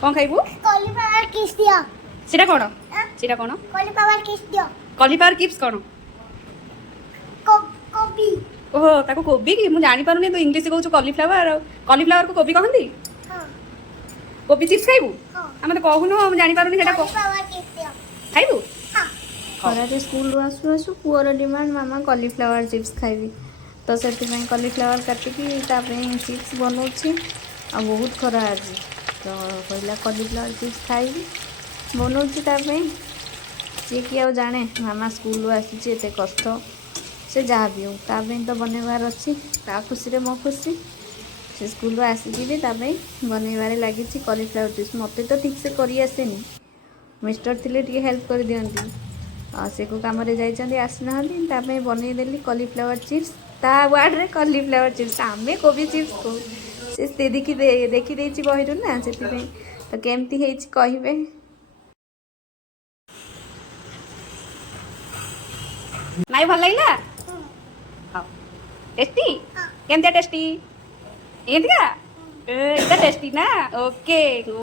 कौन खाइबू कॉलीफ्लावर किस दियो सीटा कौन सीटा कौन कॉलीफ्लावर किस दियो कॉलीफ्लावर चिप्स कौन कोबी ओहो ताको कोबी की मुझे जानी पारुनी तो इंग्लिश कहूँ कॉलीफ्लावर कॉलीफ्लावर को कोबी कहती हां कोबी चिप्स खाइबू हां आम तो कहूनु मुझे जानी पारुनी सेटा कॉलीफ्लावर किस दियो खाइबू हां खरारे स्कूल रू आसु आसु पुअर डिमांड मामा कॉलीफ्लावर चिप्स खाइबी तो से कॉलीफ्लावर काटिकी चिप्स बनाऊँगी आ बहुत खरा आज तो कहला कॉलीफ्लावर चिप्स खाइबी बनाऊँगी सी कि आ जाने मामा स्कूल रू आसी एत कष्ट से जहाँ भी हो तो बनवार अच्छी ता खुशी रे मो खुशी से स्कूल आसिकी बनवार लगी कॉलीफ्लावर चिप्स मत तो ठीक से कर आसेनी मिस्टर थिले टी हेल्प कर दियंती से को काम जाइए आसना बनईदेली कॉलीफ्लावर चिप्स ता वार्ड रे कॉलीफ्लावर चिप्स आमे कोबी चिप्स को से देखी बहिरू ना से तो केमती है कहे नाई भल लगे टेस्टी केमती टेस्टी एंतिका टेस्टी ना ओके